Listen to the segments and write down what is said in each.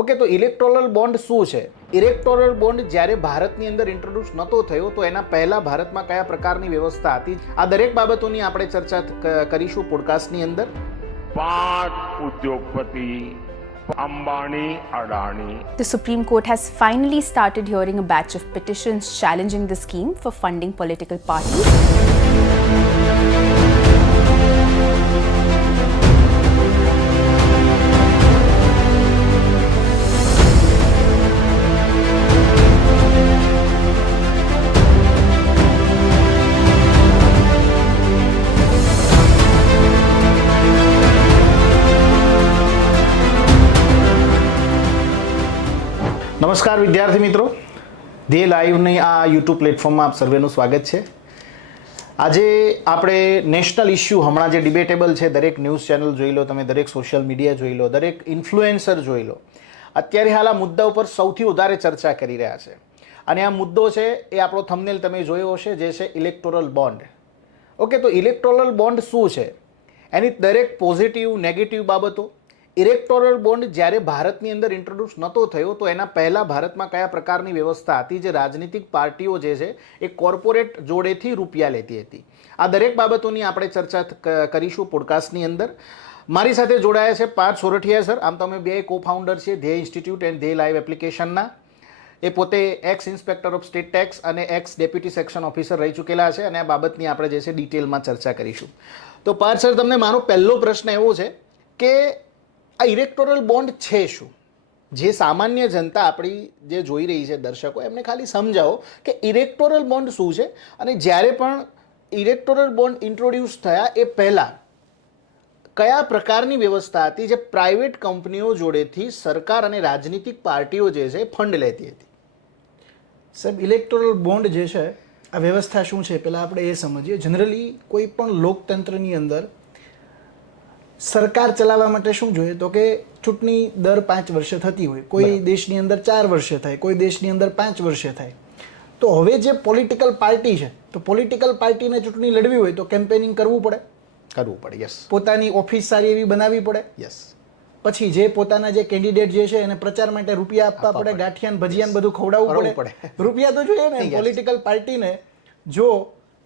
Okay, તો electoral bond શું છે? ઇલેક્ટોરલ બોન્ડ જ્યારે ભારતની અંદર ઇન્ટ્રોડ્યુસ નહોતો થયો તો એના પહેલા ભારતમાં કયા પ્રકારની વ્યવસ્થા હતી, આ દરેક બાબતોની આપણે ચર્ચા કરીશું પોડકાસ્ટની અંદર. 5 ઉદ્યોગપતિ Ambani Adani. The Supreme Court has finally started hearing a batch of petitions challenging the scheme for funding political parties. નમસ્કાર વિદ્યાર્થી મિત્રો, ધ્યેય લાઈવની આ યુટ્યુબ પ્લેટફોર્મમાં આપ સર્વેનું સ્વાગત છે. આજે આપણે નેશનલ ઇશ્યુ, હમણાં જે ડિબેટેબલ છે, દરેક ન્યૂઝ ચેનલ જોઈ લો તમે, દરેક સોશિયલ મીડિયા જોઈ લો, દરેક ઇન્ફ્લુએન્સર જોઈ લો, અત્યારે હાલ આ મુદ્દા ઉપર સૌથી વધારે ચર્ચા કરી રહ્યા છે. અને આ મુદ્દો છે એ આપણો થંબનેલ તમે જોયો હશે, જે છે ઇલેક્ટોરલ બોન્ડ. ઓકે, તો ઇલેક્ટોરલ બોન્ડ શું છે, એની દરેક પોઝિટિવ નેગેટિવ બાબતો. ઇલેક્ટોરલ બોન્ડ જ્યારે ભારતની અંદર ઇન્ટ્રોડ્યુસ નહોતો થયો તો એના પહેલાં ભારતમાં કયા પ્રકારની વ્યવસ્થા હતી, જે રાજનીતિક પાર્ટીઓ જે છે એ કોર્પોરેટ જોડેથી રૂપિયા લેતી હતી, આ દરેક બાબતોની આપણે ચર્ચા કરીશું પોડકાસ્ટની અંદર. મારી સાથે જોડાયા છે પાર્થ સોરઠિયા સર. આમ તમે બે કો ફાઉન્ડર છે ધ્યેય ઇન્સ્ટિટ્યૂટ એન્ડ ધ્યેય લાઈવ એપ્લિકેશનના. એ પોતે x inspector of state tax અને એક્સ ડેપ્યુટી સેક્શન ઓફિસર રહી ચૂકેલા છે, અને આ બાબતની આપણે જે છે ડિટેલમાં ચર્ચા કરીશું. તો પાર્થ સર, તમને મારો પહેલો પ્રશ્ન એવો છે કે આ ઇલેક્ટોરલ બોન્ડ છે શું? જે સામાન્ય જનતા આપણી જે જોઈ રહી છે, દર્શકો, એમને ખાલી સમજાવો કે ઇલેક્ટોરલ બોન્ડ શું છે, અને જ્યારે પણ ઇલેક્ટોરલ બોન્ડ ઇન્ટ્રોડ્યુસ થયા એ પહેલાં કયા પ્રકારની વ્યવસ્થા હતી જે પ્રાઇવેટ કંપનીઓ જોડેથી સરકાર અને રાજનીતિક પાર્ટીઓ જે છે ફંડ લેતી હતી? સાહેબ, ઇલેક્ટોરલ બોન્ડ જે છે આ વ્યવસ્થા શું છે પહેલાં આપણે એ સમજીએ. જનરલી કોઈ પણ લોકતંત્રની અંદર સરકાર ચલાવવા માટે શું જોઈએ તો કે ચૂંટણી દર 5 વર્ષે થતી હોય. કોઈ દેશની અંદર 4 વર્ષે થાય, કોઈ દેશની અંદર 5 વર્ષે થાય. તો હવે જે પોલિટિકલ પાર્ટી છે, તો પોલિટિકલ પાર્ટીને ચૂંટણી લડવી હોય તો કેમ્પેનિંગ કરવું પડે. યસ. પોતાની ઓફિસ સારી એવી બનાવવી પડે. યસ. પછી જે પોતાના જે કેન્ડિડેટ જે છે એને પ્રચાર માટે રૂપિયા આપવા પડે, ગાંઠિયાન ભજીયાન બધું ખવડાવવું પડે. રૂપિયા તો જોઈએ ને પોલિટિકલ પાર્ટીને. જો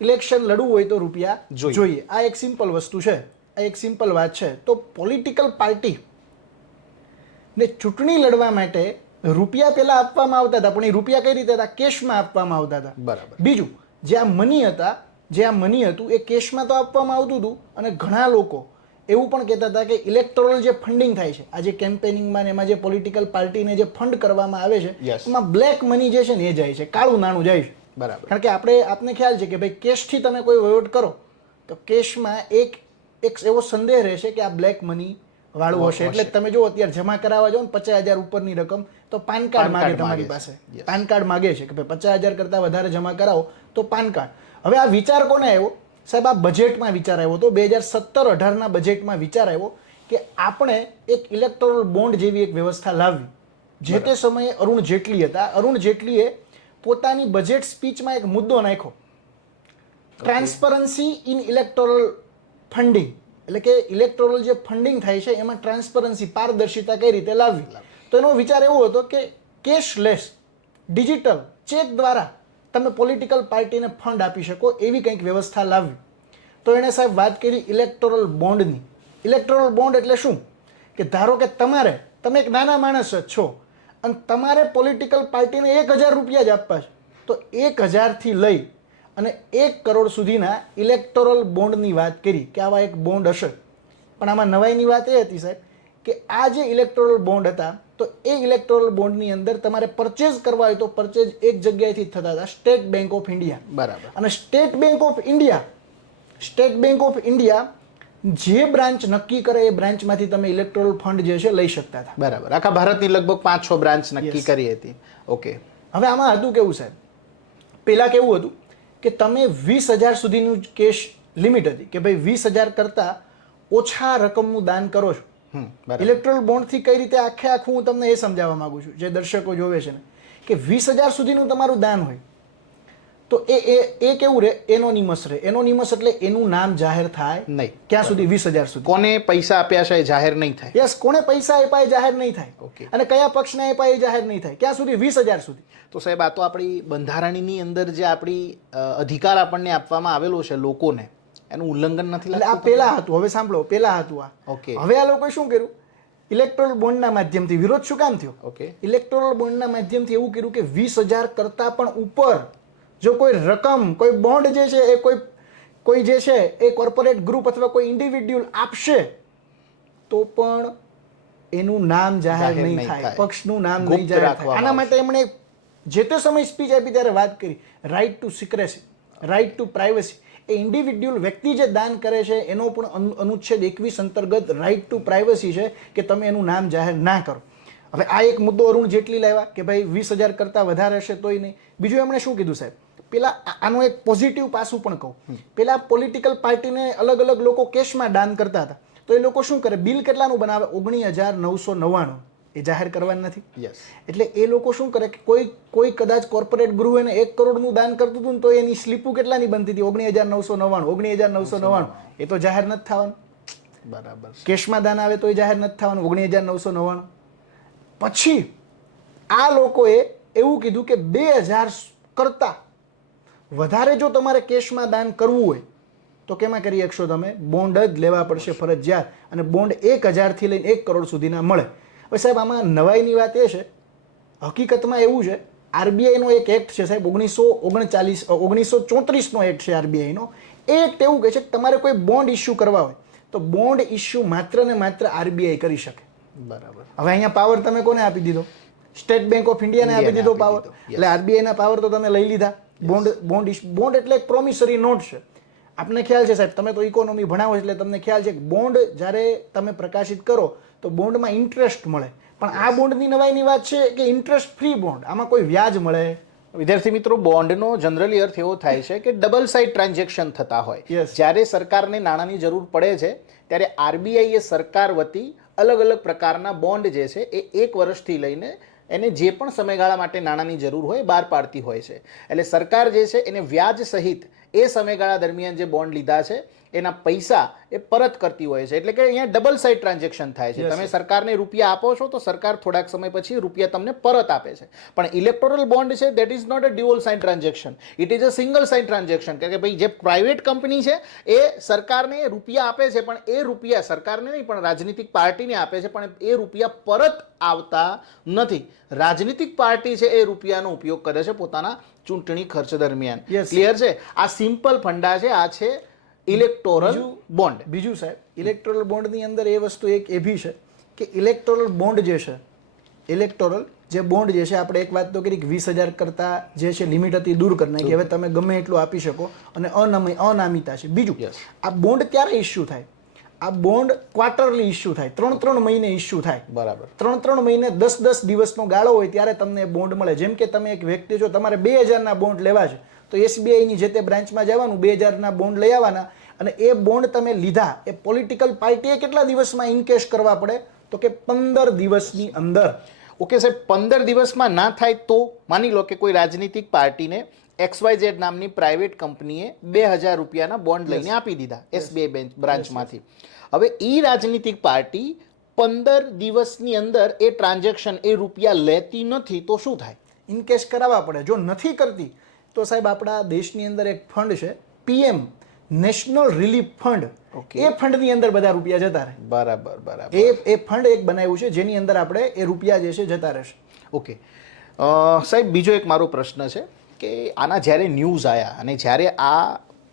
ઇલેક્શન લડવું હોય તો રૂપિયા જોઈએ. આ એક સિમ્પલ વસ્તુ છે, આ એક સિમ્પલ વાત છે. તો પોલિટિકલ પાર્ટી ને ચૂંટણી લડવા માટે રૂપિયા પહેલા આપવામાં આવતા હતા, પણ એ રૂપિયા કઈ રીતે હતા? કેશમાં આપવામાં આવતા હતા. બરાબર. બીજું, જે આ મની હતા, જે આ મની હતું એ કેશમાં તો આપવામાં આવતું હતું. અને ઘણા લોકો એવું પણ કહેતા હતા કે ઇલેક્ટોરલ જે ફંડિંગ થાય છે, આ જે કેમ્પેનિંગમાં એમાં જે પોલિટિકલ પાર્ટીને જે ફંડ કરવામાં આવે છે, એમાં બ્લેક મની જે છે ને એ જાય છે, કાળું નાણું જાય છે. બરાબર. કારણ કે આપને ખ્યાલ છે કે ભાઈ કેશથી તમે કોઈ વહીવટ કરો તો કેશમાં એક એવો સંદેહ રહેશે કે આ બ્લેક મની વાળું હશે. એટલે તમે જો અત્યારે જમા કરાવવા જાઓ ને 50,000 ઉપરની રકમ તો પાન કાર્ડ માગે તમારી પાસે. પાન કાર્ડ માગે છે કે ભાઈ 50,000 કરતાં વધારે જમા કરાવો તો પાન કાર્ડ. હવે આ વિચાર કોને આવ્યો સાહેબ? આ બજેટમાં વિચાર આવ્યો હતો. 2017-18ના બજેટમાં વિચાર આવ્યો કે આપણે એક ઇલેક્ટોરલ બોન્ડ જેવી એક વ્યવસ્થા લાવવી. જે તે સમયે અરુણ જેટલી હતા. અરુણ જેટલીએ પોતાની બજેટ સ્પીચમાં એક મુદ્દો નાખ્યો, ટ્રાન્સપરન્સી ઇન ઇલેક્ટોરલ ફંડિંગ. એટલે કે ઇલેક્ટોરલ જે ફંડિંગ થાય છે એમાં ટ્રાન્સપરન્સી, પારદર્શિતા કઈ રીતે લાવવી. તો એનો વિચાર એવો હતો કે કેશલેસ, ડિજિટલ ચેક દ્વારા તમે પોલિટિકલ પાર્ટીને ફંડ આપી શકો એવી કંઈક વ્યવસ્થા લાવવી. તો એણે સાહેબ વાત કરી ઇલેક્ટોરલ બોન્ડની. ઇલેક્ટોરલ બોન્ડ એટલે શું કે ધારો કે તમે એક નાના માણસ જ છો અને તમારે પોલિટિકલ પાર્ટીને 1,000 રૂપિયા જ આપવા છે, તો 1,000થી લઈ અને 1 કરોડ સુધીના ઇલેક્ટોરલ બોન્ડની વાત કરી કે આવા એક બોન્ડ હશે. પણ આમાં નવાઈની વાત એ હતી સાહેબ કે આ જે ઇલેક્ટોરલ બોન્ડ હતા, તો એ ઇલેક્ટોરલ બોન્ડની અંદર તમારે પરચેઝ કરવા હોય તો પરચેઝ એક જગ્યાએથી થતા હતા, સ્ટેટ બેંક ઓફ ઇન્ડિયા. બરાબર. અને સ્ટેટ બેંક ઓફ ઇન્ડિયા જે બ્રાન્ચ નક્કી કરે એ બ્રાન્ચમાંથી તમે ઇલેક્ટોરલ ફંડ જે છે લઈ શકતા હતા. બરાબર. આખા ભારતની લગભગ 5-6 બ્રાન્ચ નક્કી કરી હતી. ઓકે. હવે આમાં હતું કેવું સાહેબ, પહેલા કેવું હતું કે તમે 20,000 સુધીનું કેશ લિમિટ હતી કે ભાઈ 20,000 કરતાં ઓછા રકમનું દાન કરો છો. ઇલેક્ટોરલ બોન્ડથી કઈ રીતે આખું હું તમને એ સમજાવવા માંગુ છું, જે દર્શકો જોવે છે ને, કે 20,000 સુધીનું તમારું દાન હોય તો એ કેવું રહે, એનોનિમસ રહે. એનોનિમસ એટલે એનું નામ જાહેર થાય નહીં. ક્યાં સુધી? 20,000 સુધી. કોને પૈસા આપ્યા છે એ જાહેર નહીં થાય. યસ, કોને પૈસા આપ્યા એ જાહેર નહીં થાય. Okay. અને કયા પક્ષને આપ્યા એ જાહેર નહીં થાય. ક્યાં સુધી? 20,000 સુધી. તો સાહેબ આ તો આપણી બંધારણની અંદર જે આપણી અધિકાર આપણને આપવામાં આવેલો છે લોકોને, એનું ઉલ્લંઘન નથી એટલે આ લાગતું? પેલા હતું. હવે સાંભળો, પેલા હતું આ. Okay. હવે આ લોકોએ શું કર્યું? ઇલેક્ટોરલ બોન્ડના માધ્યમથી વિરોધ શું કામ થયો? Okay. ઇલેક્ટોરલ બોન્ડના માધ્યમથી એવું કર્યું કે 20,000 કરતા પણ ઉપર જો કોઈ રકમ, કોઈ બોન્ડ જે છે એ કોઈ જે છે એ કોર્પોરેટ ગ્રુપ અથવા કોઈ ઇન્ડિવિડ્યુઅલ આપશે તો પણ એનું નામ જાહેર નહીં થાય, પક્ષનું નામ નહીં ગુપ્ત જાહેર થાય. રાખવામાં આના માટે એમણે જે તે સમય સ્પીચ આપી ત્યારે વાત કરી, right to secrecy, right to privacy. એ ઇન્ડિવિડ્યુઅલ વ્યક્તિ જે દાન કરે છે એનો પણ અનુચ્છેદ 21 અંતર્ગત રાઇટ ટુ પ્રાઇવસી છે કે તમે એનું નામ જાહેર ના કરો. હવે આ એક મુદ્દો અરુણ જેટલી લાવ્યા કે ભાઈ 20,000 કરતાં વધારે હશે તોય નહીં. બીજું એમણે શું કીધું સાહેબ? પેલા આનું એક પોઝિટિવ પાસું પણ કહું. પેલા પોલિટિકલ પાર્ટીને અલગ અલગ લોકો કેશમાં દાન કરતા હતા, તો એ લોકો શું કરે? બિલ કેટલાનું બનાવે? 19,999. એ જાહેર કરવાનું નથી. યસ. એટલે એ લોકો શું કરે કે કોઈ કદાચ કોર્પોરેટ ગૃહ એને 1 કરોડનું દાન કરતું હતું ને તો એની સ્લીપો કેટલાની બનતી હતી? 19,999. 19,999 એ તો જાહેર નથી થવાનું. બરાબર. કેશમાં દાન આવે તો એ જાહેર નથી થવાનું. 19,999. પછી આ લોકોએ એવું કીધું કે 2,000 કરતા વધારે જો તમારે કેશમાં દાન કરવું હોય તો કેમાં કરી શકશો? તમે બોન્ડ જ લેવા પડશે ફરજિયાત. અને બોન્ડ 1,000 થી લઈને 1 કરોડ સુધીના મળે. હવે સાહેબ આમાં નવાઈની વાત એ છે, હકીકતમાં એવું છે, આરબીઆઈનો એક એક્ટ છે સાહેબ, 1934નો એક્ટ છે આરબીઆઈનો. એ એક્ટ એવું કહે છે કે તમારે કોઈ બોન્ડ ઇસ્યુ કરવા હોય તો બોન્ડ ઇસ્યુ માત્ર ને માત્ર આરબીઆઈ કરી શકે. બરાબર. હવે અહીંયા પાવર તમે કોને આપી દીધો? સ્ટેટ બેંક ઓફ ઇન્ડિયાને આપી દીધો પાવર. એટલે આરબીઆઈના પાવર તો તમે લઈ લીધા. બોન્ડ એટલે એક પ્રોમિસરી નોટ છે. આપને ખ્યાલ છે સાહેબ, તમે તો ઇકોનોમી ભણાવો એટલે તમને ખ્યાલ છે કે બોન્ડ જ્યારે તમે પ્રકાશિત કરો તો બોન્ડમાં ઇન્ટરેસ્ટ મળે. પણ આ બોન્ડની નવાઈની વાત છે કે ઇન્ટરેસ્ટ ફ્રી બોન્ડ, આમાં કોઈ વ્યાજ મળે. વિદ્યાર્થી મિત્રો, બોન્ડનો જનરલી અર્થ એવો થાય છે કે ડબલ સાઇડ ટ્રાન્ઝેક્શન થતા હોય. Yes. જ્યારે સરકારને નાણાંની જરૂર પડે છે ત્યારે આરબીઆઈ એ સરકાર વતી અલગ અલગ પ્રકારના બોન્ડ જે છે એ 1 વર્ષથી લઈને એને જે પણ સમયગાળા માટે નાણાંની જરૂર હોય બહાર પાડતી હોય છે. એટલે સરકાર જે છે એને વ્યાજ સહિત એ સમયગાળા દરમિયાન જે બોન્ડ લીધા છે એના પૈસા એ પરત કરતી હોય છે. એટલે કે અહીંયા ડબલ સાઇડ ટ્રાન્ઝેક્શન થાય છે. તમે સરકારને રૂપિયા આપો છો તો સરકાર થોડાક સમય પછી રૂપિયા તમને પરત આપે છે. પણ ઇલેક્ટોરલ બોન્ડ છે that is not a dual side transaction, it is a single side transaction. કે ભાઈ જે પ્રાઇવેટ કંપની છે એ સરકારને રૂપિયા આપે છે, પણ એ રૂપિયા સરકારને નહીં પણ રાજનીતિક પાર્ટીને આપે છે, પણ એ રૂપિયા પરત આવતા નથી. રાજનીતિક પાર્ટી છે એ રૂપિયાનો ઉપયોગ કરે છે પોતાના ચૂંટણી ખર્ચ દરમિયાન. ક્લિયર છે? આ સિમ્પલ ફંડા છે. આ છે ઇલેક્ટોરલ બોન્ડ. બીજું સાહેબ, ઇલેક્ટોરલ બોન્ડની અંદર એ વસ્તુ એક એ બી છે કે ઇલેક્ટોરલ બોન્ડ જે છે, ઇલેક્ટોરલ જે બોન્ડ જે છે, આપણે એક વાત તો કરી કે 20,000 કરતા જે છે લિમિટ હતી દૂર કરી નાખી. હવે તમે ગમે એટલું આપી શકો અને અનામિતા છે. બીજું, આ બોન્ડ ક્યારે ઇસ્યુ થાય? આ બોન્ડ ક્વાર્ટરલી ઇસ્યુ થાય, 3 મહિને ઇસ્યુ થાય. બરાબર. 3 મહિને 10 દિવસનો ગાળો હોય ત્યારે તમને બોન્ડ મળે. જેમ કે તમે એક વ્યક્તિ છો, તમારે 2,000ના બોન્ડ લેવા છે તો એસબીઆઈની જે તે બ્રાન્ચમાં જવાનું, 2,000ના બોન્ડ લઈ આવવાના અને એ બોન્ડ તમે લીધા, એ પોલિટિકલ પાર્ટીએ કેટલા દિવસમાં ઇનકેશ કરવા પડે? તો કે 15 દિવસની અંદર. ઓકે સાહેબ, 15 દિવસમાં ના થાય તો માની લો કે કોઈ રાજનીતિક પાર્ટીને XYZ નામની પ્રાઇવેટ કંપનીએ 2,000 રૂપિયાના બોન્ડ લઈને આપી દીધા એસબીઆઈ બ્રાન્ચમાંથી. હવે એ રાજનીતિક પાર્ટી 15 દિવસની અંદર એ ટ્રાન્ઝેક્શન, એ રૂપિયા લેતી નથી તો શું થાય? ઇનકેશ કરાવવા પડે. જો નથી કરતી તો સાહેબ આપણા દેશની અંદર એક ફંડ છે PM નેશનલ રિલીફ ફંડ. એ ફંડની અંદર બધા રૂપિયા જતા રહે. બરાબર બરાબર. એ ફંડ એક બનાવ્યું છે જેની અંદર આપણે એ રૂપિયા જે છે જતા રહેશે. ઓકે સાહેબ, બીજો એક મારો પ્રશ્ન છે કે આના જ્યારે ન્યૂઝ આવ્યા અને જ્યારે આ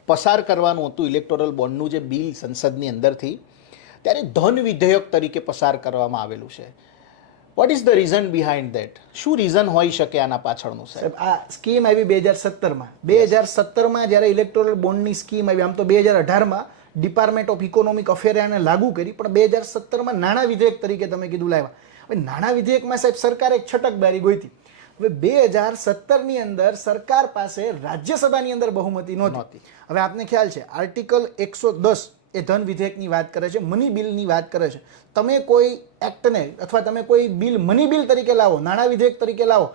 પસાર કરવાનું હતું ઇલેક્ટોરલ બોન્ડનું જે બિલ સંસદની અંદરથી, ત્યારે ધન વિધેયક તરીકે પસાર કરવામાં આવેલું છે. What is the reason behind that? શું રીઝન હોઈ શકે આના પાછળનું સાહેબ? આ સ્કીમ આવી 2017માં. 2017માં જ્યારે ઇલેક્ટોરલ બોન્ડની સ્કીમ આવી, આમ તો 2018માં ડિપાર્ટમેન્ટ ઓફ ઇકોનોમિક અફેરે આને લાગુ કરી, પણ 2017માં નાણાં વિધેયક તરીકે તમે કીધું લાવ્યા. હવે નાણાં વિધેયકમાં સાહેબ સરકારે એક છટકબારી ગોઈતી. હવે 2017ની અંદર સરકાર પાસે રાજ્યસભાની અંદર બહુમતી નહોતી. હવે આપને ખ્યાલ છે આર્ટિકલ 110 એ ધન વિધેયકની વાત કરે છે, મની બિલની વાત કરે છે. તમે કોઈ એક્ટને અથવા તમે કોઈ બિલ મની બિલ તરીકે લાવો, નાણાં વિધેયક તરીકે લાવો,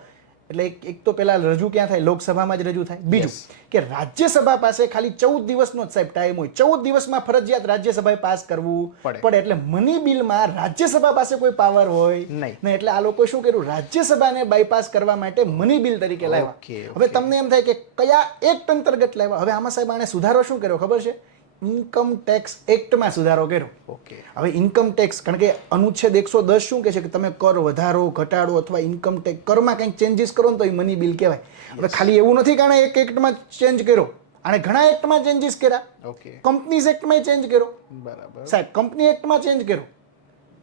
એટલે એક તો પેલા રજૂ ક્યાં થાય, લોકસભામાં જ રજૂ થાય. બીજું કે રાજ્યસભા પાસે ખાલી 14 દિવસનો જ સાહેબ ટાઈમ હોય. 14 દિવસમાં ફરજિયાત રાજ્યસભાએ પાસ કરવું પડે. એટલે મની બિલમાં રાજ્યસભા પાસે કોઈ પાવર હોય નહીં. એટલે આ લોકો શું કર્યું, રાજ્યસભાને બાયપાસ કરવા માટે મની બિલ તરીકે લાવ્યા. હવે તમને એમ થાય કે કયા એક્ટ અંતર્ગત લાવ્યા. હવે આમાં સાહેબ આને સુધારો શું કર્યો ખબર છે? ઇન્કમ ટેક્સ એક્ટમાં સુધારો કર્યો. હવે ઇન્કમ ટેક્સ, કારણ કે અનુચ્છેદ 110 શું કહે છે કે તમે કર વધારો, ઘટાડો અથવા ઇન્કમ ટેક્સ કરમાં કંઈક ચેન્જીસ કરો ને તો એ મની બિલ કહેવાય. હવે ખાલી એવું નથી કે આણે એક એક્ટમાં ચેન્જ કર્યો, આણે ઘણા એક્ટમાં ચેન્જીસ કર્યા. કંપનીઝ એક્ટમાં ચેન્જ કર્યો. બરાબર સાહેબ, કંપની એક્ટમાં ચેન્જ કર્યો.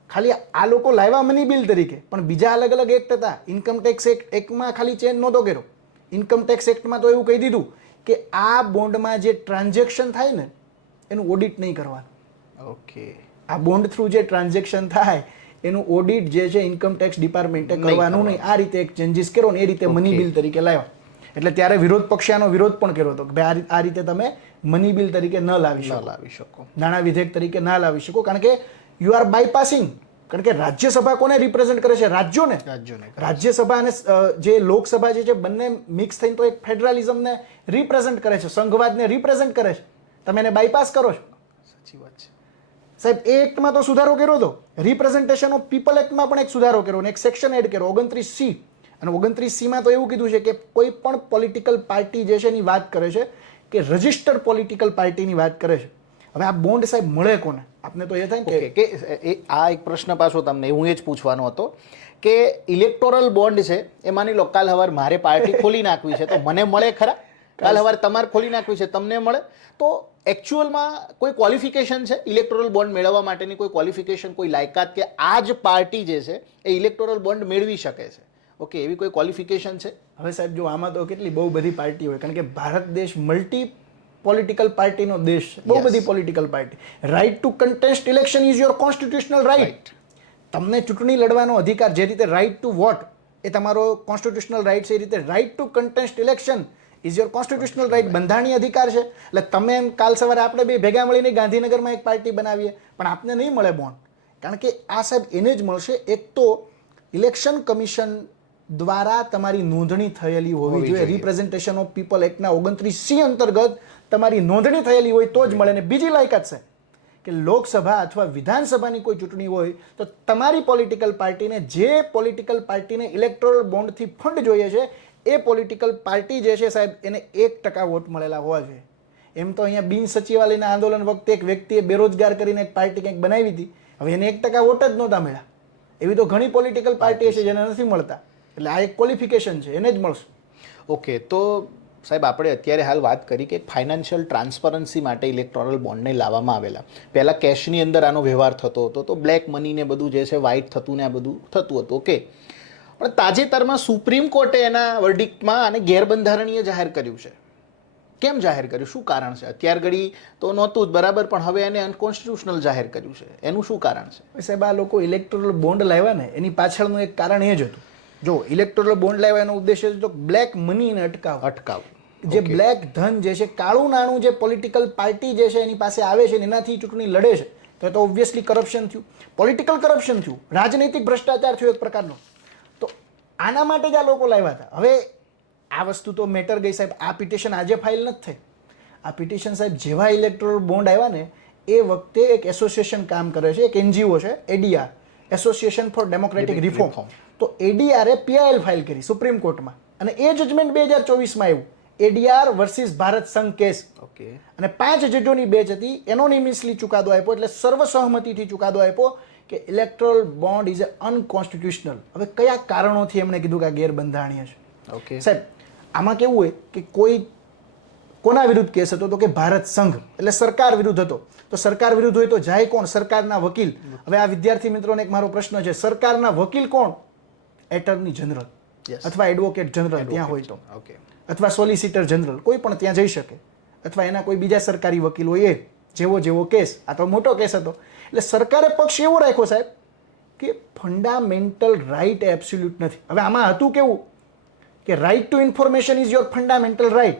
ખાલી આ લોકો લાવ્યા મની બિલ તરીકે, પણ બીજા અલગ અલગ એક્ટ હતા. ઇન્કમ ટેક્સ એક્ટમાં ખાલી ચેન્જ નહોતો કર્યો. ઇન્કમ ટેક્સ એક્ટમાં તો એવું કહી દીધું કે આ બોન્ડમાં જે ટ્રાન્ઝેક્શન થાય ને એનું ઓડિટ નહીં કરવાનું. આ બોન્ડ થ્રુ જે ટ્રાન્ઝેક્શન થાય એનું ઓડિટ જે છે ઇન્કમ ટેક્સ ડિપાર્ટમેન્ટે કરવાનું નહીં. આ રીતે એક ચેન્જીસ કર્યો ને એ રીતે મની બિલ તરીકે લાવ્યા. એટલે ત્યારે વિરોધ પક્ષે આનો વિરોધ પણ કર્યો હતો કે ભાઈ આ રીતે તમે મની બિલ તરીકે ન લાવી શકો, નાણાં વિધેયક તરીકે ના લાવી શકો, કારણ કે યુ આર બાયપાસિંગ. કારણ કે રાજ્યસભા કોને રિપ્રેઝેન્ટ કરે છે? રાજ્યોને. રાજ્યસભા અને જે લોકસભા જે છે બંને મિક્સ થઈને તો એક ફેડરલિઝમને રિપ્રેઝેન્ટ કરે છે, સંઘવાદને રિપ્રેઝેન્ટ કરે છે. તમે એને બાયપાસ કરો છો. સાચી વાત છે સાહેબ. એ એક્ટમાં તો સુધારો કર્યો હતો. રિપ્રેઝેન્ટેશન ઓફ પીપલ એક્ટમાં પણ એક સુધારો કર્યો અને એક સેક્શન એડ કર્યો 29C. અને 29C માં તો એવું કીધું છે કે કોઈ પણ પોલિટિકલ પાર્ટી જે છે એની વાત કરે છે કે રજિસ્ટર્ડ પોલિટિકલ પાર્ટીની વાત કરે છે. હવે આ બોન્ડ સાહેબ મળે કોને? આપને તો એ થાય ને કે આ એક પ્રશ્ન પાછો તમને હું એ જ પૂછવાનો હતો કે ઇલેક્ટોરલ બોન્ડ છે એ માની લો કાલ હવાર મારે પાર્ટી ખોલી નાખવી છે તો મને મળે ખરા? કાલ હવાર તમારે ખોલી નાખવી છે તમને મળે? તો એકચ્યુઅલમાં કોઈ ક્વોલિફિકેશન છે ઇલેક્ટોરલ બોન્ડ મેળવવા માટેની? કોઈ ક્વોલિફિકેશન, કોઈ લાયકાત કે આ જ પાર્ટી જે છે એ ઇલેક્ટોરલ બોન્ડ મેળવી શકે છે? ઓકે, એવી કોઈ ક્વોલિફિકેશન છે? હવે સાહેબ જો આમાં તો કેટલી બહુ બધી પાર્ટી હોય, કારણ કે ભારત દેશ મલ્ટી પોલિટિકલ પાર્ટીનો દેશ છે. બહુ બધી political party. Right to contest election is your constitutional right. તમને ચૂંટણી લડવાનો અધિકાર, જે રીતે રાઇટ ટુ વોટ એ તમારો કોન્સ્ટિટ્યુશનલ રાઇટ છે, એ રીતે right to contest election is your constitutional right, બંધારણીય અધિકાર છે. એટલે તમે એમ કાલ સવારે આપણે બે ભેગા મળીને ગાંધીનગરમાં એક પાર્ટી બનાવીએ પણ આપને નહીં મળે બોન્ડ, કારણ કે આ સાહેબ એને જ મળશે. એક તો ઇલેક્શન કમિશન દ્વારા તમારી નોંધણી થયેલી હોવી જોઈએ. રિપ્રેઝેન્ટેશન ઓફ પીપલ એક્ટના 29C અંતર્ગત તમારી નોંધણી થયેલી હોય તો જ મળે. ને બીજી લાયકાત છે કે લોકસભા અથવા વિધાનસભાની કોઈ ચૂંટણી હોય તો તમારી પોલિટિકલ પાર્ટીને, જે પોલિટિકલ પાર્ટીને ઇલેક્ટોરલ બોન્ડથી ફંડ જોઈએ છે એ પોલિટિકલ પાર્ટી જે છે સાહેબ એને 1% વોટ મળેલા હોવા જોઈએ. એમ તો અહીંયા બિન સચિવાલયના આંદોલન વખતે એક વ્યક્તિએ બેરોજગાર કરીને એક પાર્ટી કંઈક બનાવી હતી, હવે એને 1% વોટ જ નહોતા મળ્યા. એવી તો ઘણી પોલિટિકલ પાર્ટી છે જેને નથી મળતા. એટલે આ એક ક્વોલિફિકેશન છે, એને જ મળશે. ઓકે, તો સાહેબ આપણે અત્યારે હાલ વાત કરી કે ફાઇનાન્શિયલ ટ્રાન્સપરન્સી માટે ઇલેક્ટોરલ બોન્ડને લાવવામાં આવેલા. પહેલાં કેશની અંદર આનો વ્યવહાર થતો હતો, તો બ્લેક મની ને બધું જે છે વ્હાઇટ થતું ને આ બધું થતું હતું. ઓકે, પણ તાજેતરમાં સુપ્રીમ કોર્ટે એના વર્ડિક્ટમાં આને ગેરબંધારણીય જાહેર કર્યું છે. કેમ જાહેર કર્યું? શું કારણ છે? અત્યાર ઘડી તો નહોતું જ બરાબર, પણ હવે એને અનકોન્સ્ટિટ્યુશનલ જાહેર કર્યું છે. એનું શું કારણ છે? સાહેબ આ લોકો ઇલેક્ટોરલ બોન્ડ લાવ્યા ને એની પાછળનું એક કારણ એ જ હતું. જો ઇલેક્ટોરલ બોન્ડ લાવ્યા એનો ઉદ્દેશ્ય તો બ્લેક મનીને અટકાવવું. જે બ્લેક ધન જે છે, કાળું નાણું જે પોલિટિકલ પાર્ટી જે છે એની પાસે આવે છે એનાથી ચૂંટણી લડે છે તો ઓબ્વિયસલી કરપ્શન થયું, પોલિટિકલ કરપ્શન થયું, રાજનૈતિક ભ્રષ્ટાચાર થયો એક પ્રકારનો. તો આના માટે જ આ લોકો લાવ્યા હતા. હવે આ વસ્તુ તો મેટર ગઈ સાહેબ. આ પિટિશન આજે ફાઇલ નથી થઈ. આ પિટિશન સાહેબ જેવા ઇલેક્ટોરલ બોન્ડ આવ્યા ને એ વખતે એક એસોસિએશન કામ કરે છે, એક NGO છે ADR, association four democratic reform. તો ADR એ PIL ફાઇલ કરી સુપ્રીમ કોર્ટમાં અને એ જજમેન્ટ 2024માં આવ્યું, ADR વર્સિસ ભારત સંઘ કેસ. ઓકે, અને 5 જજોની બેચ હતી, એનોનિમસલી ચુકાદો આપ્યો, એટલે સર્વસહમતિથી ચુકાદો આપ્યો કે ઇલેક્ટોરલ બોન્ડ ઇઝ અનકોન્સ્ટિટ્યુશનલ. હવે કયા કારણોથી એમણે કીધું કે આ ગેરબંધારણીય છે? ઓકે સાહેબ, આમાં કેવું હોય કે કોઈ કોના વિરુદ્ધ કેસ હતો? તો કે ભારત સંઘ, એટલે સરકાર વિરુદ્ધ હતો. તો સરકાર વિરુદ્ધ હોય તો જાય કોણ? સરકારના વકીલ. હવે આ વિદ્યાર્થી મિત્રોને એક મારો પ્રશ્ન છે, સરકારના વકીલ કોણ? એટર્ની જનરલ અથવા એડવોકેટ જનરલ ત્યાં હોય તો, અથવા સોલિસિટર જનરલ, કોઈ પણ ત્યાં જઈ શકે, અથવા એના કોઈ બીજા સરકારી વકીલ હોય એ. જેવો કેસ, આ તો મોટો કેસ હતો, એટલે સરકારે પક્ષ એવો રાખ્યો સાહેબ કે ફંડામેન્ટલ રાઇટ એબ્સોલ્યુટ નથી. હવે આમાં હતું કેવું કે right to information is your fundamental right.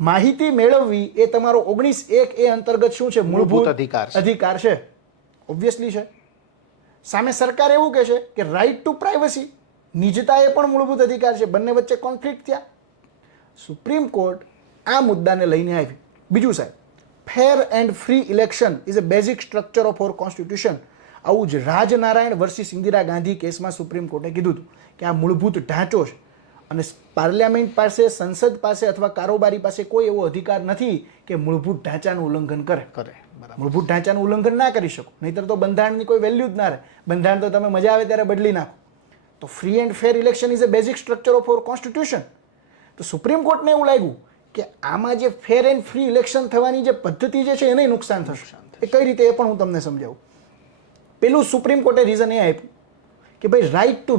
માહિતી મેળવવી એ તમારો 19(1) અંતર્ગત શું છે? મૂળભૂત અધિકાર છે. ઓબ્વિયસલી છે. સામે સરકાર એવું કહે છે કે રાઇટ ટુ પ્રાઇવસી, નિજતા એ પણ મૂળભૂત અધિકાર છે. બંને વચ્ચે કોન્ફ્લિક્ટ થયા. સુપ્રીમ કોર્ટ આ મુદ્દાને લઈને આવી. બીજું સાહેબ, fair and free election is a basic structure of our constitution. આવું જ રાજનારાયણ વર્સિસ ઇન્દિરા ગાંધી કેસમાં સુપ્રીમ કોર્ટે કીધું હતું કે આ મૂળભૂત ઢાંચો છે અને પાર્લામેન્ટ પાસે, સંસદ પાસે અથવા કારોબારી પાસે કોઈ એવો અધિકાર નથી કે મૂળભૂત ઢાંચાનું ઉલ્લંઘન કરે. મૂળભૂત ઢાંચાનું ઉલ્લંઘન ના કરી શકો, નહીંતર તો બંધારણની કોઈ વેલ્યુ જ ના રહે. બંધારણ તો તમે મજા આવે ત્યારે બદલી નાખો. તો free and fair election is a basic structure of our constitution. તો સુપ્રીમ કોર્ટને એવું લાગ્યું કે આમાં જે ફેર એન્ડ ફ્રી ઇલેક્શન થવાની જે પદ્ધતિ જે છે એને નુકસાન થશે. એ કઈ રીતે એ પણ હું તમને સમજાવું. પેલું સુપ્રીમ કોર્ટે રીઝન એ આપ્યું કે ભાઈ right to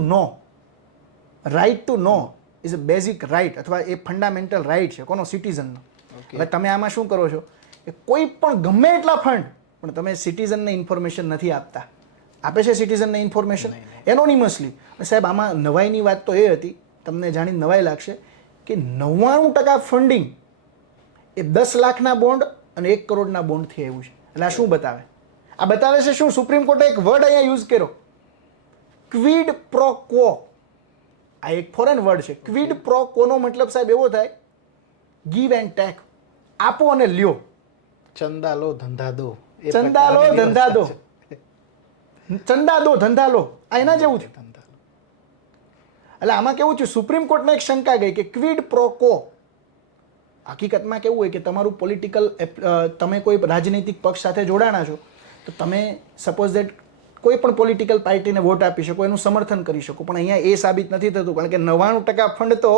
know is a basic right અથવા એ ફંડામેન્ટલ રાઇટ છે કોનો? સિટીઝનનો. હવે તમે આમાં શું કરો છો કે કોઈ પણ ગમે એટલા ફંડ પણ તમે સિટીઝનને ઇન્ફોર્મેશન નથી આપતા. આપે છે સિટીઝનને ઇન્ફોર્મેશન એનોનિમસલી. સાહેબ આમાં નવાઈની વાત તો એ હતી, તમને જાણીને નવાઈ લાગશે કે 99% ફંડિંગ એ 10 લાખના બોન્ડ અને 1 કરોડના બોન્ડથી આવ્યું છે. એટલે આ શું બતાવે? આ બતાવે છે શું? સુપ્રીમ કોર્ટે એક વર્ડ અહીંયા યુઝ કર્યો, ક્વિડ પ્રો ક્વો. આ એક ફોરેન વર્ડ છે. ક્વિડ પ્રો ક્વોનો મતલબ સાહેબ એવો થાય ગીવ એન્ડ ટેક, આપો અને લ્યો. ચંદા લો ધંધા દો. ચંદા લો ધંધા દો, ચંદા દો ધંધા લો, આ એના જેવું છે. એટલે આમાં કેવું છે, સુપ્રીમ કોર્ટને એક શંકા ગઈ કે ક્વિડ પ્રો ક્વો. હકીકતમાં કેવું હોય કે તમારું પોલિટિકલ, તમે કોઈ રાજનૈતિક પક્ષ સાથે જોડાણા છો તો તમે સપોઝ દેટ કોઈ પણ પોલિટિકલ પાર્ટીને વોટ આપી શકો, એનું સમર્થન કરી શકો. પણ અહીંયા એ સાબિત નથી થતું, કારણ કે 99% ફંડ તો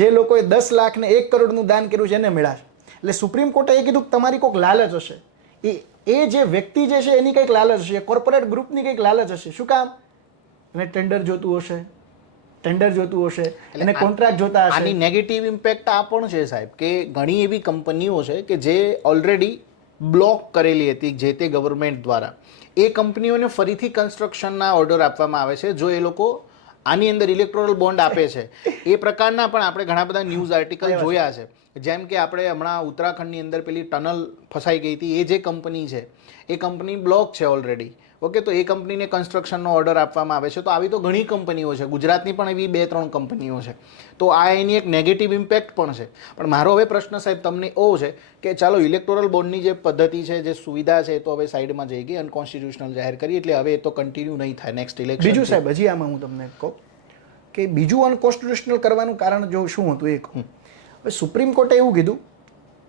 જે લોકોએ 10 લાખ ને 1 કરોડનું દાન કર્યું છે એને મળ્યા છે. એટલે સુપ્રીમ કોર્ટે એ કીધું કે તમારી કોઈક લાલચ હશે. એ જે વ્યક્તિ જે છે એની કંઈક લાલચ હશે, કોર્પોરેટ ગ્રુપની કંઈક લાલચ હશે. શું કામ? એને ટેન્ડર જોતું હશે, એને કોન્ટ્રાક્ટ જોતા હશે. આની નેગેટિવ ઇમ્પેક્ટ આ પણ છે સાહેબ કે ઘણી એવી કંપનીઓ છે કે જે ઓલરેડી બ્લોક કરેલી હતી જે તે ગવર્મેન્ટ દ્વારા. એ કંપનીઓને ફરીથી કન્સ્ટ્રક્શનના ઓર્ડર આપવામાં આવે છે જો એ લોકો આની અંદર ઇલેક્ટોરલ બોન્ડ આપે છે. એ પ્રકારના પણ આપણે ઘણા બધા ન્યૂઝ આર્ટિકલ જોયા છે. જેમ કે આપણે હમણાં ઉત્તરાખંડની અંદર પેલી ટનલ ફસાઈ ગઈ હતી, એ જે કંપની છે એ કંપની બ્લોક છે ઓલરેડી. ઓકે, તો એ કંપનીને કન્સ્ટ્રક્શનનો ઓર્ડર આપવામાં આવે છે. તો આવી તો ઘણી કંપનીઓ છે, ગુજરાતની પણ એવી 2-3 કંપનીઓ છે. તો આ એની એક નેગેટિવ ઇમ્પેક્ટ પણ છે. પણ મારો હવે પ્રશ્ન સાહેબ તમને એવો છે કે ચાલો ઇલેક્ટોરલ બોન્ડની જે પદ્ધતિ છે, જે સુવિધા છે, એ તો હવે સાઈડમાં જઈ ગઈ, અનકોન્સ્ટિટ્યુશનલ જાહેર કરી, એટલે હવે એ તો કન્ટિન્યુ નહીં થાય નેક્સ્ટ ઇલેક્શન. બીજું સાહેબ હજી આમાં હું તમને કહું કે બીજું અનકોન્સ્ટિટ્યુશનલ કરવાનું કારણ જો શું હતું એ કહું. હવે સુપ્રીમ કોર્ટે એવું કીધું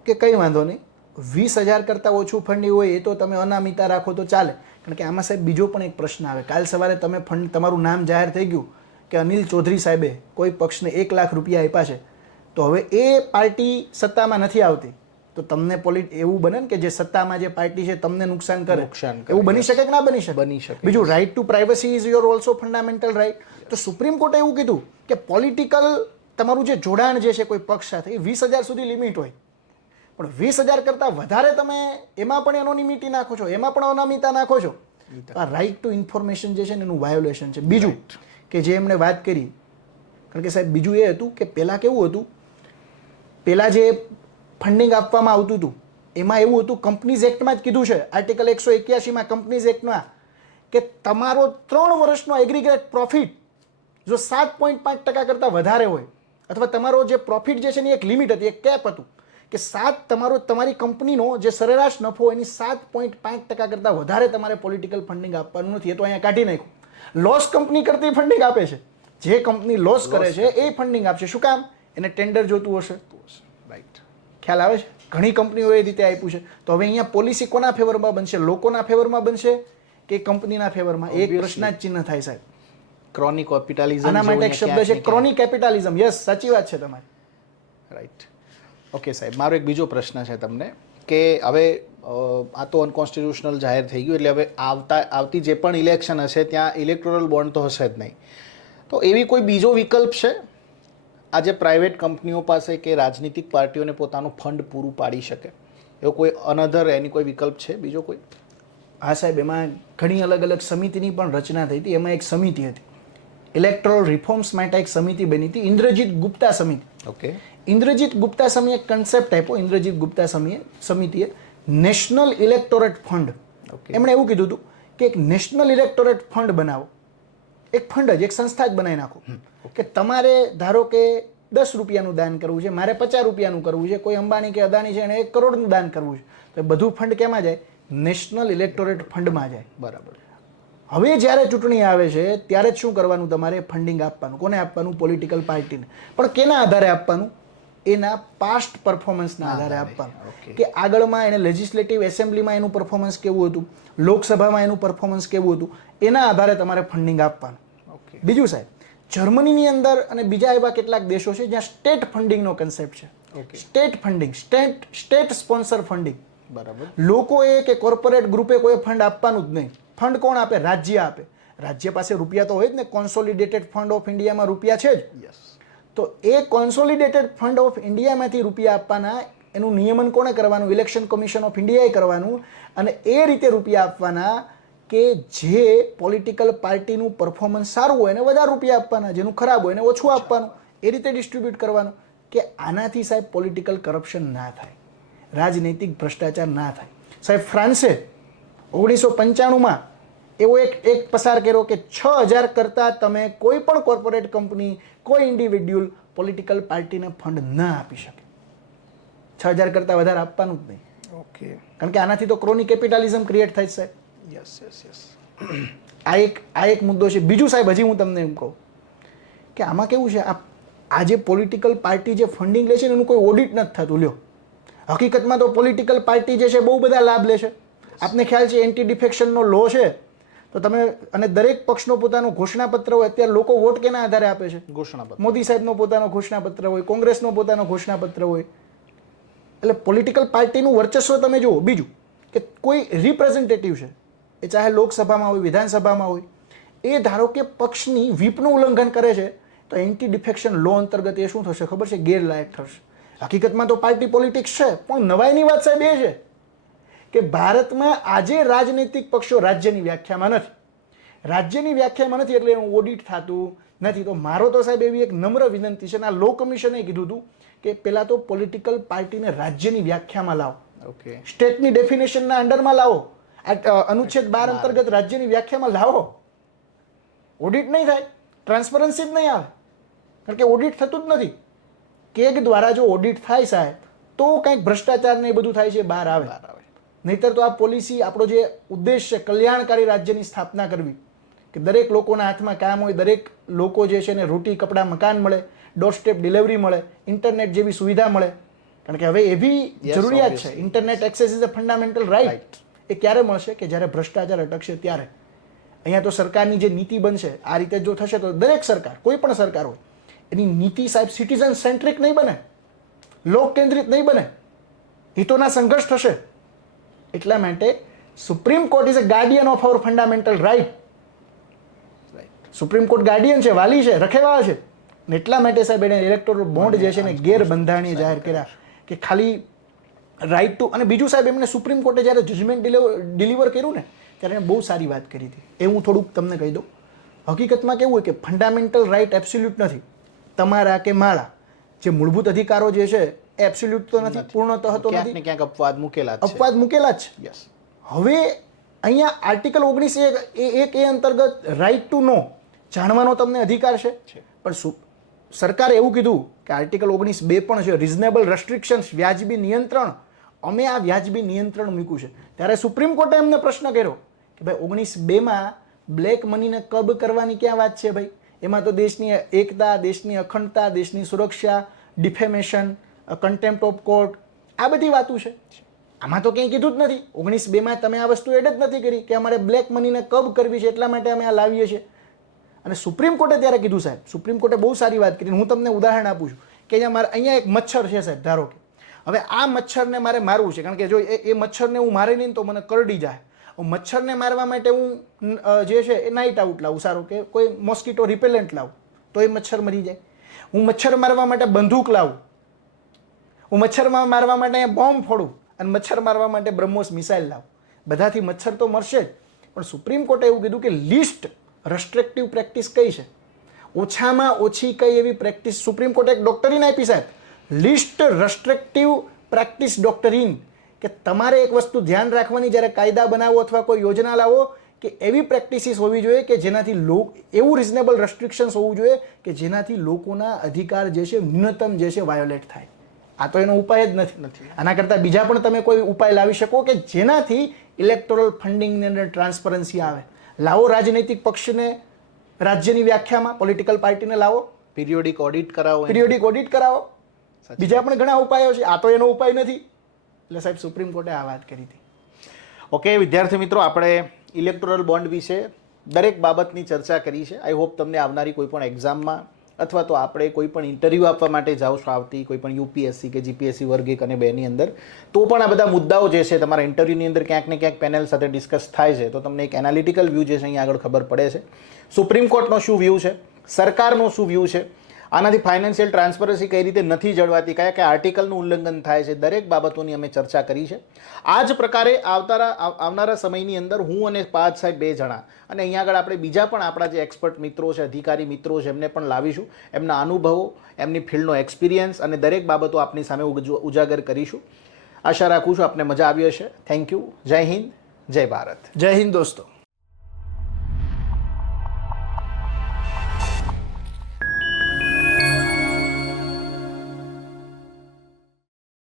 કે કંઈ વાંધો નહીં, 20,000 કરતાં ઓછું ફંડિંગ હોય એ તો તમે અનામિતા રાખો તો ચાલે. કારણ કે આમાં સાહેબ બીજો પણ એક પ્રશ્ન આવે. કાલ સવારે તમે ફંડ, તમારું નામ જાહેર થઈ ગયું કે અનિલ ચૌધરી સાહેબે કોઈ પક્ષને 1 લાખ રૂપિયા આપ્યા છે, તો હવે એ પાર્ટી સત્તામાં નથી આવતી તો તમને એવું બને ને કે જે સત્તામાં જે પાર્ટી છે તમને નુકસાન કરે. એવું બની શકે કે ના બની શકે? બની શકે. બીજું, right to privacy is your also fundamental right. તો સુપ્રીમ કોર્ટે એવું કીધું કે પોલિટિકલ તમારું જે જોડાણ જે છે કોઈ પક્ષ સાથે એ 20,000 સુધી લિમિટ હોય, પણ 20,000 કરતાં વધારે તમે એમાં પણ એનોનિમિટી નાખો છો, એમાં પણ અનામિતા નાખો છો, આ રાઇટ ટુ ઇન્ફોર્મેશન જે છે ને એનું વાયોલેશન છે. બીજું કે જે એમણે વાત કરી, કારણ કે સાહેબ બીજું એ હતું કે પહેલાં કેવું હતું, પહેલાં જે ફંડિંગ આપવામાં આવતું હતું એમાં એવું હતું, કંપનીઝ એક્ટમાં જ કીધું છે, આર્ટિકલ 181માં કંપનીઝ એક્ટમાં, કે તમારો 3 વર્ષનો એગ્રીગેટ પ્રોફિટ જો 7.5% કરતાં વધારે હોય, અથવા તમારો જે પ્રોફિટ જે છે એની એક લિમિટ હતી, એક કેપ હતું કે તમારી કંપનીનો જે સરેરાશ નફો એની 7.5% કરતાં વધારે તમારે પોલિટિકલ ફંડિંગ આપવાનું નથી. એ તો અહીંયા કાઢી નાખ્યું. લોસ કંપની કરતી ફંડિંગ આપે છે. જે કંપની લોસ કરે છે એ ફંડિંગ આપશે. શું કામ? એને ટેન્ડર જોતું હશે. રાઈટ, ખ્યાલ આવે છે? ઘણી કંપનીઓ એ રીતે આપ્યું છે. તો હવે અહીંયા પોલિસી કોના ફેવરમાં બનશે? લોકોના ફેવરમાં બનશે કે કંપનીના ફેવરમાં? એક પ્રશ્ન જ ચિહ્ન થાય સાહેબ. ક્રોનિક કેપિટાલિઝમ, આના માટે એક શબ્દ છે ક્રોનિક કેપિટાલિઝમ. યસ, સાચી વાત છે તમારી. રાઈટ. ઓકે સાહેબ, મારો એક બીજો પ્રશ્ન છે તમને કે હવે આ તો અનકોન્સ્ટિટ્યુશનલ જાહેર થઈ ગયું, એટલે હવે આવતી જે પણ ઇલેક્શન હશે ત્યાં ઇલેક્ટોરલ બોન્ડ તો હશે જ નહીં. તો એવી કોઈ બીજો વિકલ્પ છે આજે પ્રાઇવેટ કંપનીઓ પાસે કે રાજનીતિક પાર્ટીઓને પોતાનું ફંડ પૂરું પાડી શકે? એવો કોઈ અનધર એની કોઈ વિકલ્પ છે બીજો કોઈ? હા સાહેબ, એમાં ઘણી અલગ અલગ સમિતિની પણ રચના થઈ હતી. એમાં એક સમિતિ હતી ઇલેક્ટોરલ રિફોર્મ્સ માટે, એક સમિતિ બની હતી, ઇન્દ્રજીત ગુપ્તા સમિતિ. ઓકે, ઇન્દ્રજીત ગુપ્તા સમિતિએ એક કન્સેપ્ટ આપ્યો. ઇન્દ્રજીત ગુપ્તા સમિતિએ નેશનલ ઇલેક્ટોરેટ ફંડ. એમણે એવું કીધું હતું કે એક નેશનલ ઇલેક્ટોરેટ ફંડ બનાવો એક ફંડ જ, એક સંસ્થા જ બનાવી નાખો કે તમારે ધારો કે 10 રૂપિયાનું દાન કરવું છે, મારે 50 રૂપિયાનું કરવું છે, કોઈ અંબાણી કે અદાણી છે એને 1 કરોડનું દાન કરવું છે, તો બધું ફંડ કેમાં જાય? નેશનલ ઇલેક્ટોરેટ ફંડમાં જાય. બરાબર. હવે જ્યારે ચૂંટણી આવે છે ત્યારે જ શું કરવાનું? તમારે ફંડિંગ આપવાનું. કોને આપવાનું? પોલિટિકલ પાર્ટીને. પણ કેના આધારે આપવાનું? એના પાસ્ટ પરફોર્મન્સના આધારે આપવાનું. કે આગળમાં એને લેજિસ્લેટિવ એસેમ્બલીમાં એનું પરફોર્મન્સ કેવું હતું, લોકસભામાં એનું પરફોર્મન્સ કેવું હતું, એના આધારે તમારે ફંડિંગ આપવાનું. બીજું સાહેબ, જર્મનીની અંદર અને બીજા એવા કેટલાક દેશો છે જ્યાં સ્ટેટ ફંડિંગનો કન્સેપ્ટ છે. State funding, state sponsor funding. બરાબર. લોકોએ કે કોર્પોરેટ ગ્રુપે કોઈ ફંડ આપવાનું જ નહીં. ફંડ કોણ આપે? રાજ્ય આપે. રાજ્ય પાસે રૂપિયા તો હોય જ ને, કોન્સોલિડેટેડ ફંડ ઓફ ઇન્ડિયામાં રૂપિયા છે જ. તો એ કોન્સોલિડેટેડ ફંડ ઓફ ઇન્ડિયામાંથી રૂપિયા આપવાના, એનું નિયમન કોણે કરવાનું? ઇલેક્શન કમિશન ઓફ ઇન્ડિયાએ કરવાનું. અને એ રીતે રૂપિયા આપવાના કે જે પોલિટિકલ પાર્ટીનું પરફોર્મન્સ સારું હોય એને વધારે રૂપિયા આપવાના, જેનું ખરાબ હોય એને ઓછું આપવાનું. એ રીતે ડિસ્ટ્રીબ્યુટ કરવાનું કે આનાથી સાહેબ પોલિટિકલ કરપ્શન ના થાય, રાજનૈતિક ભ્રષ્ટાચાર ના થાય. સાહેબ, ફ્રાન્સે 1995માં એવો એક પસાર કર્યો કે 6000 કરતાં તમે કોઈ પણ કોર્પોરેટ કંપની, કોઈ ઇન્ડિવિડ્યુઅલ પોલિટિકલ પાર્ટીને ફંડ ના આપી શકે. 6000 કરતાં વધારે આપવાનું જ નહીં. ઓકે. કારણ કે આનાથી તો ક્રોનિક કેપિટાલિઝમ ક્રિએટ થાય છે સાહેબ. આ એક મુદ્દો છે. બીજું સાહેબ, હજી હું તમને એમ કહું કે આમાં કેવું છે, આ જે પોલિટિકલ પાર્ટી જે ફંડિંગ લે છે એનું કોઈ ઓડિટ નથી થતું. લ્યો, હકીકતમાં તો પોલિટિકલ પાર્ટી જે છે બહુ બધા લાભ લે છે. આપને ખ્યાલ છે એન્ટી ડિફેક્શનનો લો છે, તો તમે, અને દરેક પક્ષનો પોતાનો ઘોષણાપત્ર હોય. અત્યારે લોકો વોટ કેના આધારે આપે છે? ઘોષણાપત્ર. મોદી સાહેબનો પોતાનો ઘોષણાપત્ર હોય, કોંગ્રેસનો પોતાનો ઘોષણાપત્ર હોય. એટલે પોલિટિકલ પાર્ટીનું વર્ચસ્વ તમે જુઓ. બીજું કે કોઈ રિપ્રેઝેન્ટેટિવ છે, એ ચાહે લોકસભામાં હોય, વિધાનસભામાં હોય, એ ધારો કે પક્ષની વ્હીપનું ઉલ્લંઘન કરે છે, તો એન્ટી ડિફેક્શન લો અંતર્ગત એ શું થશે ખબર છે? ગેરલાયક થશે. હકીકતમાં તો પાર્ટી પોલિટિક્સ છે, પણ નવાઈની વાત સાહેબ એ છે કે ભારતમાં આજે રાજનૈતિક પક્ષો રાજ્યની વ્યાખ્યામાં નથી. રાજ્યની વ્યાખ્યામાં નથી એટલે એનું ઓડિટ થતું નથી. તો મારો તો સાહેબ એવી એક નમ્ર વિનંતી છે, અને આ લો કમિશને કીધું હતું કે પહેલાં તો પોલિટિકલ પાર્ટીને રાજ્યની વ્યાખ્યામાં લાવો. ઓકે. સ્ટેટની ડેફિનેશનના અંડરમાં લાવો. અનુચ્છેદ 12 અંતર્ગત રાજ્યની વ્યાખ્યામાં લાવો. ઓડિટ નહીં થાય, ટ્રાન્સપરન્સી જ નહીં આવે, કારણ કે ઓડિટ થતું જ નથી. કેગ દ્વારા જો ઓડિટ થાય સાહેબ, તો કંઈક ભ્રષ્ટાચાર ને એ બધું થાય છે, બહાર આવે. નહીતર તો આ પોલિસી, આપણો જે ઉદ્દેશ છે કલ્યાણકારી રાજ્યની સ્થાપના કરવી, કે દરેક લોકોના હાથમાં કામ હોય, દરેક લોકો જે છે એને રોટી, કપડાં, મકાન મળે, ડોર સ્ટેપ ડિલિવરી મળે, ઇન્ટરનેટ જેવી સુવિધા મળે. કારણ કે હવે એવી જરૂરિયાત છે. Internet access is a fundamental right. એ ક્યારે મળશે? કે જ્યારે ભ્રષ્ટાચાર અટકશે ત્યારે. અહીંયા તો સરકારની જે નીતિ બનશે, આ રીતે જો થશે તો દરેક સરકાર, કોઈ પણ સરકાર હોય, એની નીતિ સાહેબ સિટીઝન સેન્ટ્રિક નહીં બને, લોક કેન્દ્રિત નહીં બને, હિતોના સંઘર્ષ થશે. એટલા માટે supreme court is a guardian of our fundamental right. Supreme court guardian છે, વાલી છે, રખેવાળ છે. ને એટલા માટે સાહેબ એને ઇલેક્ટોરલ બોન્ડ જે છે ને ગેરબંધારણીય જાહેર કર્યા કે ખાલી રાઇટ ટુ. અને બીજું સાહેબ, એમને સુપ્રીમ કોર્ટે જ્યારે જજમેન્ટ ડિલિવર કર્યું ને ત્યારે એને બહુ સારી વાત કરી હતી. એ હું થોડુંક તમને કહી દઉં. હકીકતમાં કેવું હોય કે ફંડામેન્ટલ રાઇટ એબ્સોલ્યુટ નથી. તમારા કે મારા જે મૂળભૂત અધિકારો જે છે એ એબ્સોલ્યુટ તો નથી, પૂર્ણતઃ તો નથી. ક્યાંક અપવાદ મૂકેલા છે. અપવાદ મૂકેલા જ છે. હવે અહીંયા આર્ટિકલ 19 એ અંતર્ગત રાઇટ ટુ નો જાણવાનો તમને અધિકાર છે. પણ સરકારે એવું કીધું કે આર્ટિકલ 19(2) પણ છે, રિઝનેબલ રેસ્ટ્રિક્શન્સ, વ્યાજબી નિયંત્રણ. અમે આ વ્યાજબી નિયંત્રણ મૂક્યું છે. ત્યારે સુપ્રીમ કોર્ટે એમને પ્રશ્ન કર્યો કે ભાઈ 19(2)માં બ્લેક મનીને કબ કરવાની ક્યાં વાત છે ભાઈ? એમાં તો દેશની એકતા, દેશની અખંડતા, દેશની સુરક્ષા, ડિફેમેશન, કન્ટેમ્પ્ટ ઓફ કોર્ટ, આ બધી વાતો છે. આમાં તો કંઈ કીધું જ નથી. 19(2)માં તમે આ વસ્તુ એડ જ નથી કરી કે અમારે બ્લેક મનીને કબ કરવી છે, એટલા માટે અમે આ લાવીએ છીએ. અને સુપ્રીમ કોર્ટે ત્યારે કીધું સાહેબ, સુપ્રીમ કોર્ટે બહુ સારી વાત કરી. હું તમને ઉદાહરણ આપું છું કે અહીંયા એક મચ્છર છે સાહેબ, ધારો કે હવે આ મચ્છરને મારે મારવું છે, કારણ કે જો એ મચ્છરને હું મારી નહીં તો મને કરડી જાય. મચ્છરને મારવા માટે હું જે છે એ નાઇટ આઉટ લાવું, સારું કે કોઈ મોસ્કીટો રિપેલન્ટ લાવું તો એ મચ્છર મરી જાય. હું મચ્છર મારવા માટે બંદૂક લાવું, હું મચ્છર મારવા માટે અહીંયા બોમ્બ ફોડું, અને મચ્છર મારવા માટે બ્રહ્મોસ મિસાઇલ લાવું. બધાથી મચ્છર તો મરશે જ. પણ સુપ્રીમ કોર્ટે એવું કીધું કે લિસ્ટ રસ્ટ્રિક્ટિવ પ્રેક્ટિસ કઈ છે, ઓછામાં ઓછી કઈ એવી પ્રેક્ટિસ. સુપ્રીમ કોર્ટે એક ડોક્ટરીન આપી સાહેબ, લિસ્ટ રસ્ટ્રિક્ટિવ પ્રેક્ટિસ ડોક્ટરીન, કે તમારે એક વસ્તુ ધ્યાન રાખવાની જ્યારે કાયદા બનાવો અથવા કોઈ યોજના લાવો કે એવી પ્રેક્ટિસીસ હોવી જોઈએ કે જેનાથી એવું રિઝનેબલ રેસ્ટ્રિક્શન્સ હોવું જોઈએ કે જેનાથી લોકોના અધિકાર જે છે ન્યૂનતમ જે છે વાયોલેટ થાય. આ તો એનો ઉપાય જ નથી. આના કરતાં બીજા પણ તમે કોઈ ઉપાય લાવી શકો કે જેનાથી ઇલેક્ટોરલ ફંડિંગની અંદર ટ્રાન્સપરન્સી આવે. લાવો રાજનૈતિક પક્ષને રાજ્યની વ્યાખ્યામાં, પોલિટિકલ પાર્ટીને લાવો, પિરિયોડિક ઓડિટ કરાવો. પિરિયોડિક ઓડિટ કરાવો. બીજા પણ ઘણા ઉપાયો છે, આ તો એનો ઉપાય નથી. એટલે સાહેબ સુપ્રીમ કોર્ટે આ વાત કરી હતી. ઓકે વિદ્યાર્થી મિત્રો, આપણે ઇલેક્ટોરલ બોન્ડ વિશે દરેક બાબતની ચર્ચા કરી છે. આઈ હોપ તમને આવનારી કોઈ પણ એક્ઝામમાં અથવા તો આપણે કોઈ પણ ઇન્ટરવ્યૂ આપવા માટે જાઓ છો આવતી કોઈ પણ યુપીએસસી કે જીપીએસસી વર્ગ 1 અને 2 ની અંદર, તો પણ આ બધા મુદ્દાઓ જે છે તમારા ઇન્ટરવ્યૂની અંદર ક્યાંક ને ક્યાંક પેનલ સાથે ડિસ્કસ થાય છે, તો તમને એક એનાલિટિકલ વ્યૂ જે છે અહીંયા આગળ ખબર પડે છે. સુપ્રીમ કોર્ટનો શું વ્યૂ છે, સરકારનો શું વ્યૂ છે, આનાથી ફાઇનાન્શિયલ ટ્રાન્સપરન્સી કઈ રીતે નથી જળવાતી, કયા કયા આર્ટિકલનું ઉલ્લંઘન થાય છે, દરેક બાબતોની અમે ચર્ચા કરી છે. આ જ પ્રકારે આવનારા સમયની અંદર હું અને પાજ સાહેબ 2 જણા અને અહીંયા આગળ આપણે બીજા પણ આપણા જે એક્સપર્ટ મિત્રો છે, અધિકારી મિત્રો છે, એમને પણ લાવીશું. એમના અનુભવો, એમની ફિલ્ડનો એક્સપિરિયન્સ અને દરેક બાબતો આપની સામે ઉજાગર કરીશું. આશા રાખું છું આપને મજા આવી હશે. Thank you. જય હિન્દ, જય ભારત. જય હિન્દ દોસ્તો.